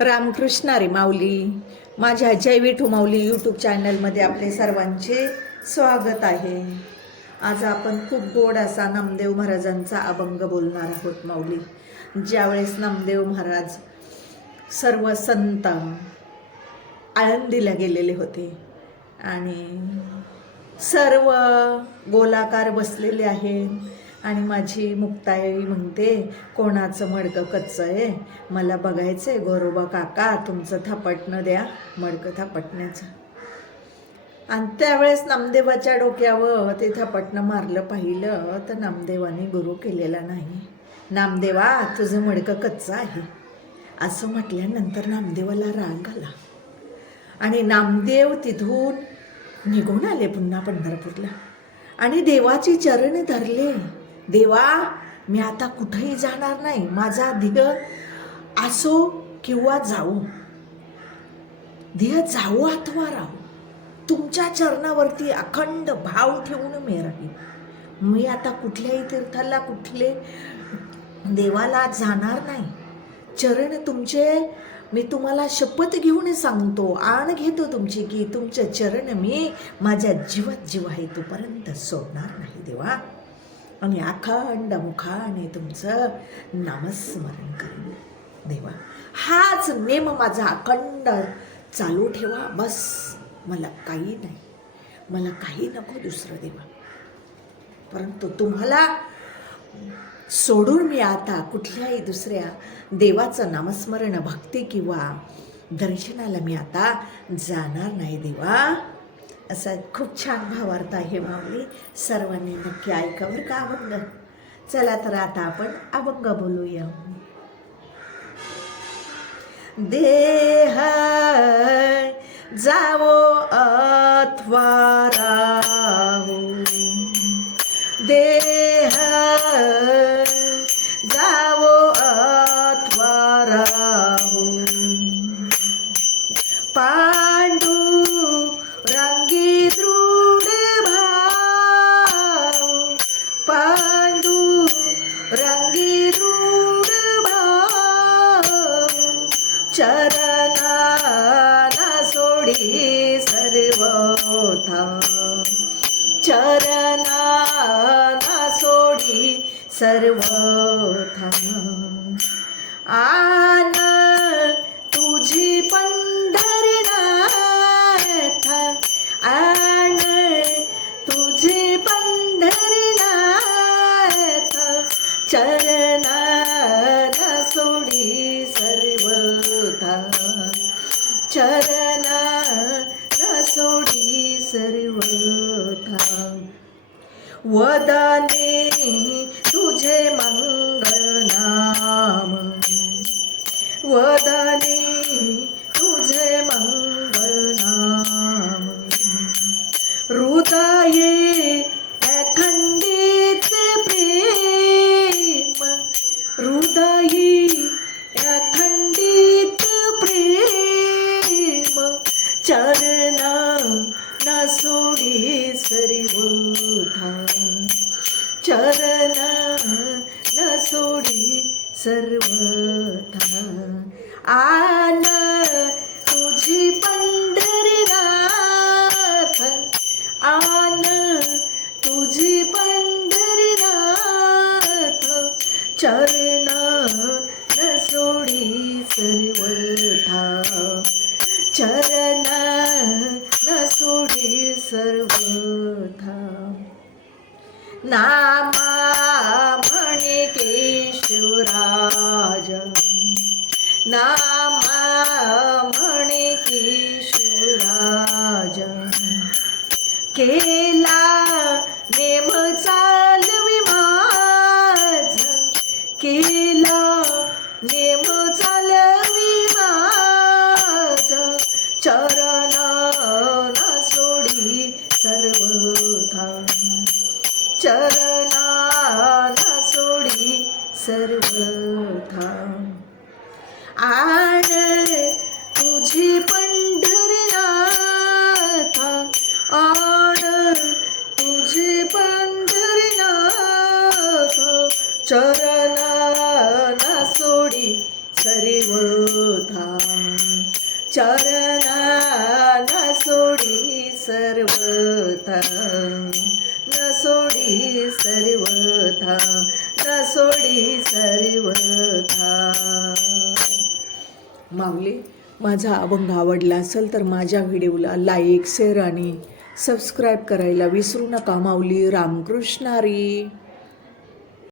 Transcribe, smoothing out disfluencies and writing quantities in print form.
रामकृष्ण हरी माऊली. माझ्या जय विठू माऊली यूट्यूब चॅनलमध्ये आपले सर्वांचे स्वागत आहे. आज आपण खूप गोड असा नामदेव महाराजांचा अभंग बोलणार आहोत माऊली. ज्यावेळेस नामदेव महाराज सर्व संत आळंदीला गेलेले होते आणि सर्व गोलाकार बसलेले आहेत आणि माझी मुक्ताई म्हणते, कोणाचं मडकं कच्चं आहे, मला बघायचं आहे गोरोबा काका, तुमचं थापटणं द्या मडकं थापटण्याचं. आणि त्यावेळेस नामदेवाच्या डोक्यावर ते थापटणं मारलं पाहिलं तर नामदेवाने गुरु केलेला नाही. नामदेवा, तुझं मडकं कच्चं आहे असं म्हटल्यानंतर नामदेवाला राग आला आणि नामदेव तिथून निघून आले पुन्हा पंढरपूरला आणि देवाची चरण धरले. देवा, मी आता कुठेही जाणार नाही, माझा ध्येय असो किंवा जाऊ, ध्येय जाऊ अथवा राहू, तुमच्या चरणावरती अखंड भाव ठेवून मी राहील. मी आता कुठल्याही तीर्थाला कुठले देवाला जाणार नाही. चरण तुमचे मी तुम्हाला शपथ घेऊन सांगतो, आण घेतो तुमची की तुमचे चरण मी माझ्या जीवात जीव आहे तोपर्यंत सोडणार नाही देवा. आणि अखंड मुखाने तुमचं नामस्मरण करेन देवा. हाच नेम माझा अखंड चालू ठेवा, बस. मला काही नाही, मला काही नको दुसरं देवा. परंतु तुम्हाला सोडून मी आता कुठल्याही दुसऱ्या देवाचं नामस्मरण, भक्ती किंवा दर्शनाला मी आता जाणार नाही देवा. असा खूप छान भावार्थ आहे माऊली. सर्वांनी नक्की ऐकावर का अभंग. चला तर आता आपण अभंग बोलूया. देह जावो अथवा राहू, देह जावो अथवा राहू, पांडू रंगी दृढ भाव, पांडू रंगी दृढ भाव, चरणाना सोडी सर्वथा, चरणाना सोडी सर्वथा. आन तुझी पंढरीनाथ, आण तुझी पंढरीनाथ, चरणाना सोडी सर्वथा, चरणाना सोडी सर्वथा. वदने तुझे मंगलनाम, वदने तुझे मंगलनाम, हृदये अखंडित प्रेम, हृदये अखंडित प्रेम, चरणा न सोडी सर्वथा, चरणा न सोडी सर्वथा. आन तुझी पंढरीनाथ, आन तुझी पंढरीनाथ, चरणा न सोडी सर्वथा, चरणा न सोडी सर्वथा. नामा म्हणे केशवराज, नामा म्हणे केशवराज, केला नेम चालवी माझ, केला नेम चालवी माझ, चरणाना सोडी सर्वथा, चरणाना सोडी सर्वथा. आण तुझी पंढरीनाथ, आण तुझी पंढरीनाथ, चरणाना सोडी सर्व सर्वथा चरणा न सोडी सर्वथा न सोडी सर्वथा न सोडी सर्वथा. माऊली, माझा अभंग आवडला असेल तर माझ्या व्हिडिओला लाईक शेअर आणि सबस्क्राईब करायला विसरू नका माऊली. रामकृष्ण हरी.